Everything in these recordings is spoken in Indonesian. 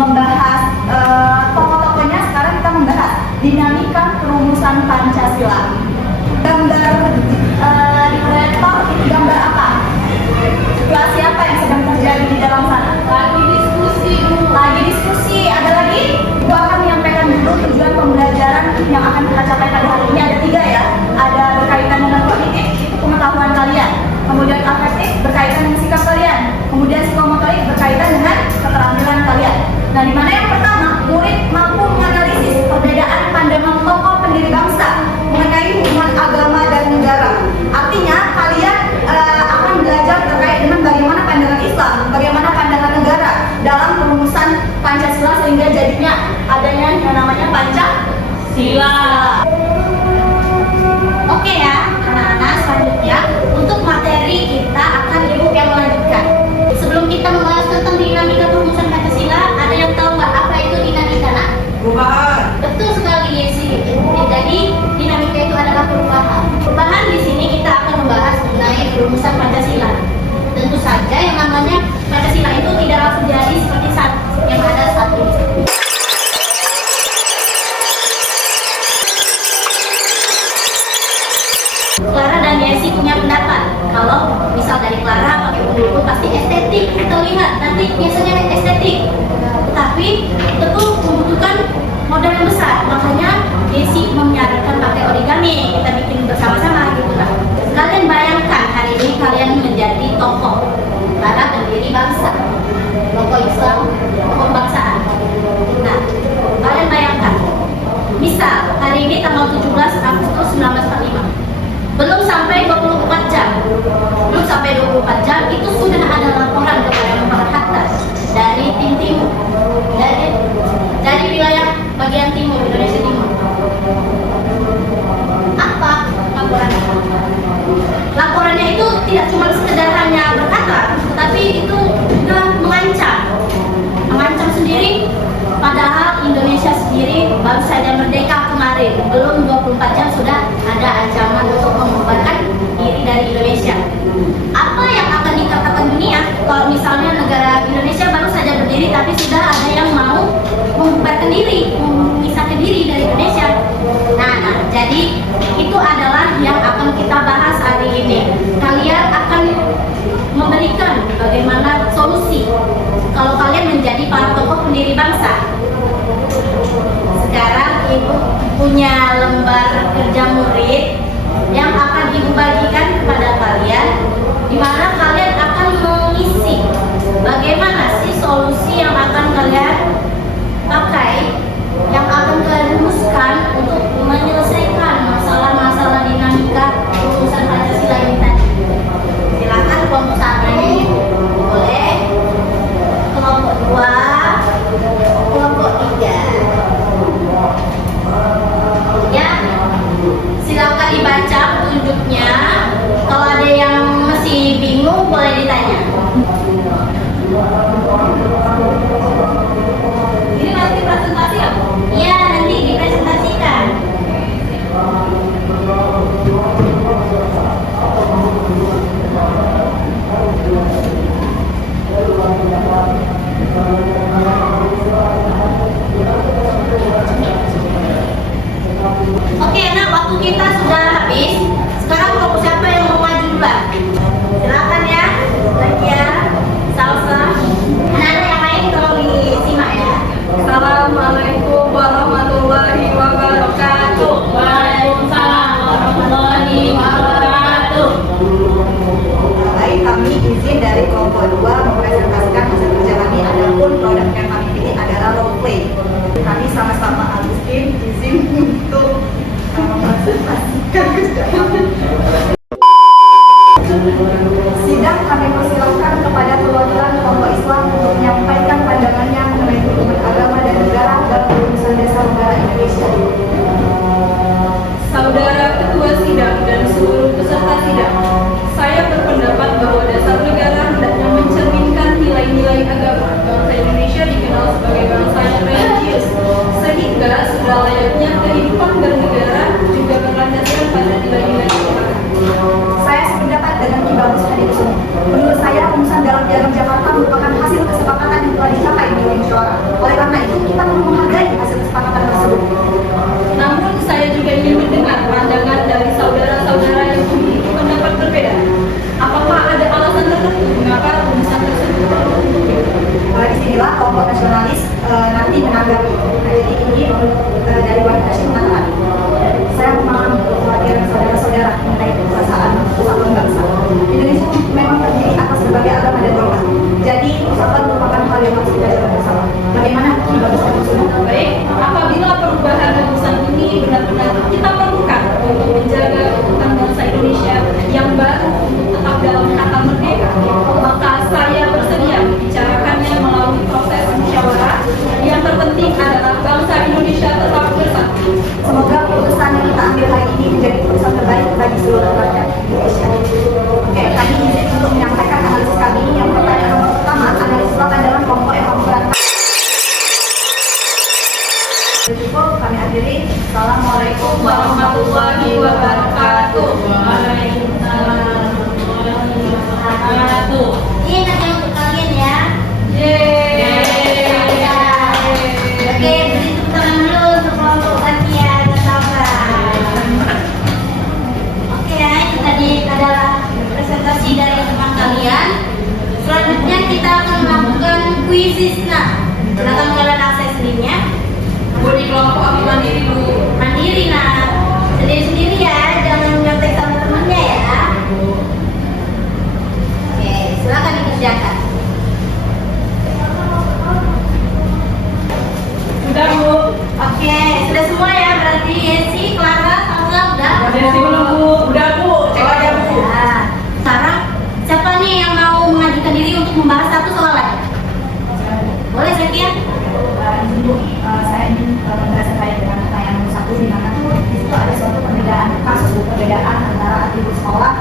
membahas tokoh-tokohnya. Sekarang kita membahas dinamika perumusan Pancasila. Gambar di proyektor ini gambar apa? Situasi apa yang sedang terjadi di dalam sana? Lagi diskusi. Ada lagi? Ibu akan menyampaikan dulu tujuan pembelajaran yang akan kita capai pada hari ini. Ada 3 ya. Ada berkaitan dengan politik, itu pengetahuan kalian. Kemudian afektif berkaitan dengan sikap kalian. Kemudian psikomotorik berkaitan dengan keterampilan kalian. Nah, di mana yang pertama, murid mampu menganalisis perbedaan pandangan tokoh pendiri bangsa mengenai hubungan agama dan negara. Artinya kalian akan belajar terkait dengan bagaimana pandangan Islam, bagaimana pandangan negara dalam perumusan Pancasila sehingga jadinya adanya yang namanya Pancasila. Oke ya, anak-anak, selanjutnya untuk materi kita akan ibu yang melanjutkan. Sebelum kita membahas tentang dinamika perumusan Pancasila, ada yang tahu nggak apa itu dinamika, nak? Perubahan. Betul sekali, Yesi. Jadi dinamika itu adalah perubahan. Perubahan di sini kita akan membahas mengenai perumusan Pancasila. Tentu saja yang namanya Pancasila itu tidak langsung jadi seperti saat yang ada saat ini. Clara dan Yesi punya pendapat kalau misal dari Clara pakai buku pasti estetik, kita lihat nanti biasanya estetik, tetapi tentu membutuhkan modal yang besar, makanya Yesi menyarankan pakai origami, kita bikin bersama-sama gitu kan. Kalian bayangkan hari ini kalian menjadi tokoh para pendiri bangsa, tokoh Islam, tokoh kebangsaan. Nah, kalian bayangkan misal hari ini tanggal 17 Agustus 1945, belum sampai 24 jam itu sudah ada laporan kepada Muhammad Hatta dari tim timur, dari wilayah bagian timur Indonesia Timur. Apa laporannya? Laporannya itu tidak cuma sekedar hanya berkata, tetapi itu juga mengancam sendiri. Padahal Indonesia sendiri baru saja merdeka kemarin, belum 24 jam sudah ada ancaman untuk membubarkan diri dari Indonesia. Apa yang akan dikatakan dunia kalau misalnya negara Indonesia baru saja berdiri tapi sudah ada yang mau membubarkan diri, memisahkan diri dari Indonesia. Nah, jadi itu adalah yang akan kita bahas hari ini. Kalian akan memberikan bagaimana solusi kalau kalian menjadi para tokoh pendiri bangsa. Sekarang ibu punya lembar kerja murid yang akan ibu bagikan kepada kalian, di mana kalian akan mengisi bagaimana sih solusi yang akan kalian pakai, yang akan kalian rumuskan untuk menyelesaikan masalah-masalah dinamika perumusan Pancasila ini tadi. Silakan kelompok 1 boleh, kelompok 2, kelompok 3. Ya, silakan dibaca petunjuknya. Kalau ada yang masih bingung boleh ditanya. Ini nanti presentasi ya? Iya, nanti dipresentasikan. Oke, nah waktu kita sudah habis. Sekarang kelompok siapa yang mau maju duluan? Silakan ya, Zakia, Salsa. Anak-anak yang lain tolong disimak ya. Assalamualaikum warahmatullahi wabarakatuh. Waalaikumsalam warahmatullahi wabarakatuh. Baik, kami izin dari kelompok 2 mempresentasikan hasil kerja kami. Adapun produk yang kami pilih adalah role play. Kami sama-sama Agustin izin untuk mempresentasikan kerja kami. Sidang kami persilahkan kepada perwakilan kelompok Islam untuk menyampaikan pandangannya mengenai hubungan agama dan Sandi menanggapi. Nah, jadi ini dari Wakil Hashim mengatakan, saya memahami kekhawatiran saudara-saudara mengenai perasaan persatuan bangsa. Indonesia memang terdiri atas berbagai agama dan golongan. Jadi persatuan merupakan hal yang harus kita jalan bersama. Bagaimana baguskan semua? Baik, apabila perubahan rumusan ini benar-benar kita perlukan untuk menjaga keutuhan bangsa Indonesia yang baru untuk tetap dalam kata merdeka, maka saya bersedia membicarakannya melalui proses musyawarah. Yang terpenting adalah bangsa Indonesia tetap bersatu. Semoga keputusan yang kita ambil hari ini menjadi keputusan terbaik bagi seluruh rakyat Indonesia. Oke, kami izin untuk menyampaikan analisis kami. Yang pertanyaan nomor pertama, analisis dalam kelompok yang memberat. Cukup, kami akhiri. Assalamualaikum Warahmatullahi wabarakatuh. Waalaikumsalam warahmatullahi wabarakatuh. Ini nanti untuk kalian ya. Oke, beri tepuk tangan dulu untuk kelompok latihan sabar. Oke ya, itu tadi adalah presentasi dari teman kalian. Selanjutnya kita akan melakukan kuisisna. Silakan kalian akses linknya. Di kelompok aku mandiri dulu. Mandiri nah, sendiri-sendiri ya, jangan nyontek sama temennya ya. Oke, silakan dikerjakan. Sudah Bu. Oke, sudah semua ya, berarti Yesi, Clara, Tangga, udah? Yesi belum Bu. Udah Bu, cek aja Bu. Nah, sekarang siapa nih yang mau mengajukan diri untuk membahas satu soal lagi? Boleh, Setia? Ibu, saya ingin membahas terkait dengan pertanyaan nomor 1, di mana tuh di situ ada suatu perbedaan kasus, perbedaan antara atribut sekolah,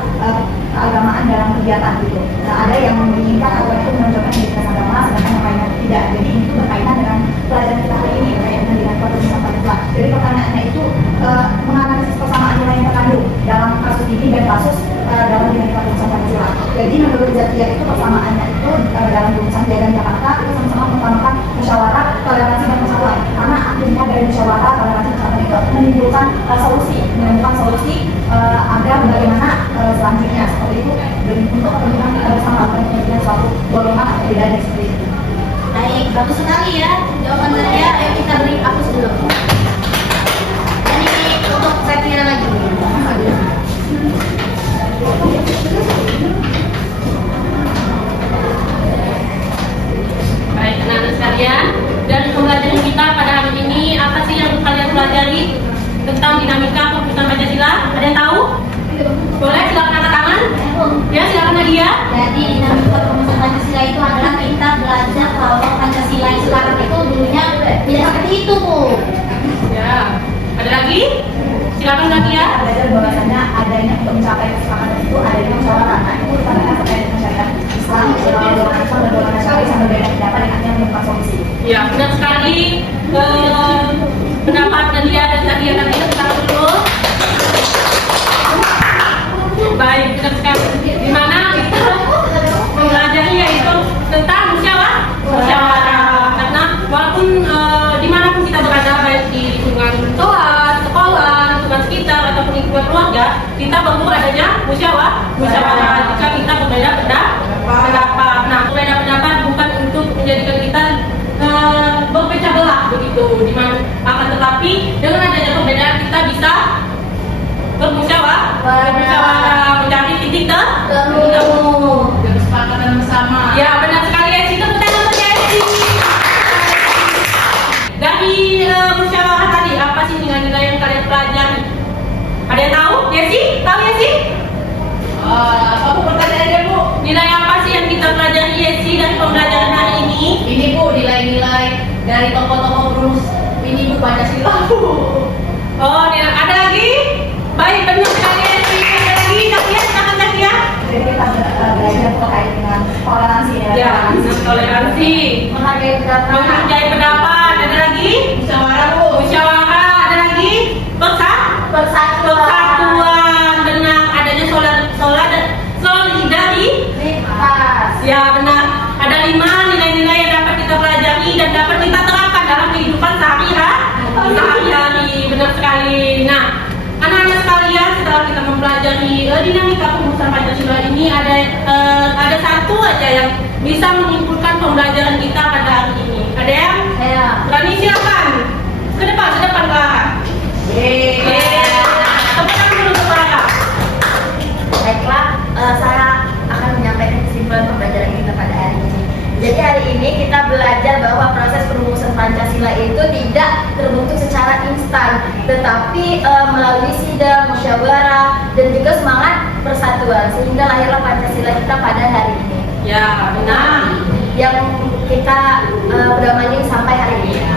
keagamaan dalam kegiatan gitu. Nah, ada yang menginginkan agama itu menunjukkan identitas agama, sedangkan yang lainnya tidak. Jadi itu berkaitan dengan pelajaran kita hari ini berkaitan dengan keputusan Pancasila. Jadi pertanyaannya itu menganalisis persamaan nilai yang terkandung dalam kasus ini dan kasus dalam dinamika keputusan Pancasila. Jadi menurut Zakia itu persamaannya itu dalam keputusan Piagam Jakarta itu sama-sama mengutamakan musyawarah, toleransi dan persatuan. Karena akhirnya dari musyawarah, toleransi dan persatuan itu menimbulkan menemukan solusi agar bagaimana selanjutnya seperti itu untuk kepentingan kita bersama, bukan kepentingan suatu golongan atau beda seperti itu. Baik, bagus sekali ya jawaban saya. Ayo kita beri hapus dulu. Jadi untuk Setia lagi. Baik, anak-anak sekalian, dari pembelajaran kita pada hari ini, apa sih yang kalian pelajari tentang dinamika keputusan Pancasila? Ada yang tahu? Boleh, silakan angkat tangan. Ya, silakan Nadia. Jadi dinamika perumusan Pancasila itu adalah kita belajar kalau Pancasila yang sekarang itu dulunya tidak seperti itu, Bu. Ya, ada lagi? Silakan Nadia. Belajar bahwasanya adanya untuk mencapai kesepakatan itu adanya musyawarah. Nah, itu tentang terkait dengan syariat Islam, golongan Islam dan golongan syariat yang berbeda pendapat yang akhirnya menemukan solusi. Ya, benar sekali. Pendapat Nadia dan Nadia tadi sekarang dulu. Baik, benar sekali. Di mana kita mempelajari yaitu tentang musyawarah. Karena walaupun dimanapun kita berada, baik di lingkungan sekolah, lingkungan sekitar ataupun lingkungan keluarga, kita perlu adanya musyawarah. Jika kita berbeda pendapat. Nah, berbeda pendapat bukan untuk menjadikan kita berpecah belah begitu. Akan tetapi dengan adanya perbedaan kita bisa bermusyawarah mencari titik temu, Kesepakatan bersama. ya benar sekali ya, kita pertanyaan terjadi dari musyawarah tadi. Apa sih nilai-nilai yang kalian pelajari? Ada yang tahu? Yesi? Tahu Yesi? Apa Bu pertanyaannya Bu? Nilai apa sih yang kita pelajari Yesi dari pembelajaran hari ini? Ini Bu nilai-nilai dari tokoh-tokoh perumus ini Bu Pancasila Bu. Oh, ada lagi? Baik, benar sekali Yesi. Ada lagi? Nadia, silakan Nadia. Jadi kita belajar terkait dengan toleransi Ya, toleransi, menghargai pendapat. Ada lagi? Musyawarah. Ada lagi? Persatuan. Benar. Adanya solidaritas. Ya benar. Ada 5 nilai-nilai yang dapat kita pelajari dan dapat kita terapkan dalam kehidupan sehari-hari. Benar sekali. Nah, anak-anak sekalian, setelah kita mempelajari dinamika perumusan Pancasila ini, ada satu aja yang bisa menyimpulkan pembelajaran kita pada hari ini. Ada yang berani Pancasila itu tidak terbentuk secara instan, tetapi melalui sidang, musyawarah, dan juga semangat persatuan, sehingga lahirlah Pancasila kita pada hari ini. Ya, benar. Yang kita berdamai sampai hari ini.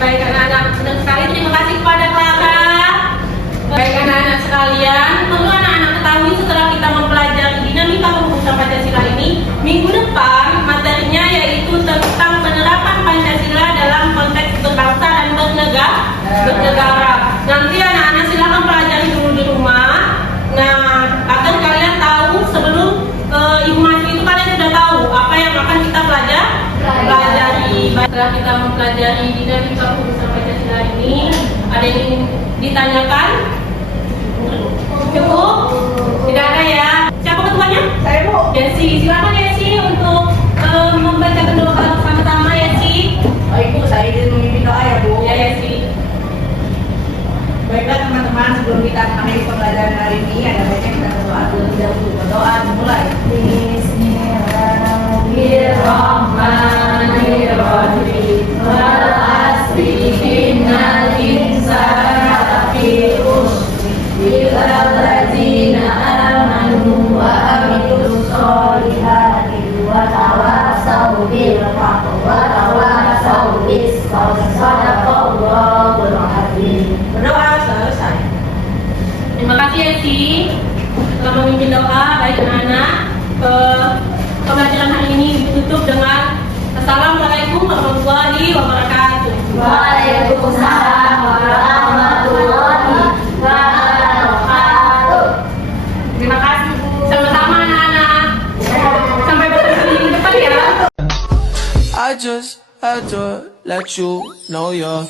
Baik anak-anak, senang sekali. Terima kasih kepada Clara. Baik anak-anak sekalian, perlu anak-anak ketahui setelah kita mempelajari dinamika perumusan Pancasila ini, minggu depan materinya yaitu tentang penerapan Pancasila dalam konteks berbangsa dan bernegara. Nanti anak-anak silakan pelajari dulu di rumah. Nah, agar kalian tahu sebelum Ibu Masri itu kalian sudah tahu apa yang akan kita pelajari. Setelah kita mempelajari dinamika perumusan Pancasila ini, ada yang ingin ditanyakan? Cukup? Tidak ada ya? Siapa ketuanya? Saya Bu. Yesi, silakan Yesi untuk membacakan doa bersama-sama Yesi. Baik Bu, saya izin memimpin doa ya Bu. Ya Yesi. Baiklah teman-teman, sebelum kita mengakhiri pembelajaran hari ini, ada baiknya kita berdoa terlebih dahulu. Berdoa dimulai. Bismillahirrahmanirrahim. Wal asri innal insana lafi khusr illa allazina amanu wa amilus solihati wa tawasaw bil haqqi wa tawasaw bis sabr. Sadaqallahul azim. Berdoa selesai. Terima kasih Yesi telah memimpin doa. Baik anak-anak, pembelajaran hari ini ditutup dengan Assalamualaikum warahmatullahi wabarakatuh. Waalaikumsalam warahmatullahi wabarakatuh. Terima kasih. Sama-sama anak-anak. Sampai bertemu minggu depan ya. I just had to let you know you're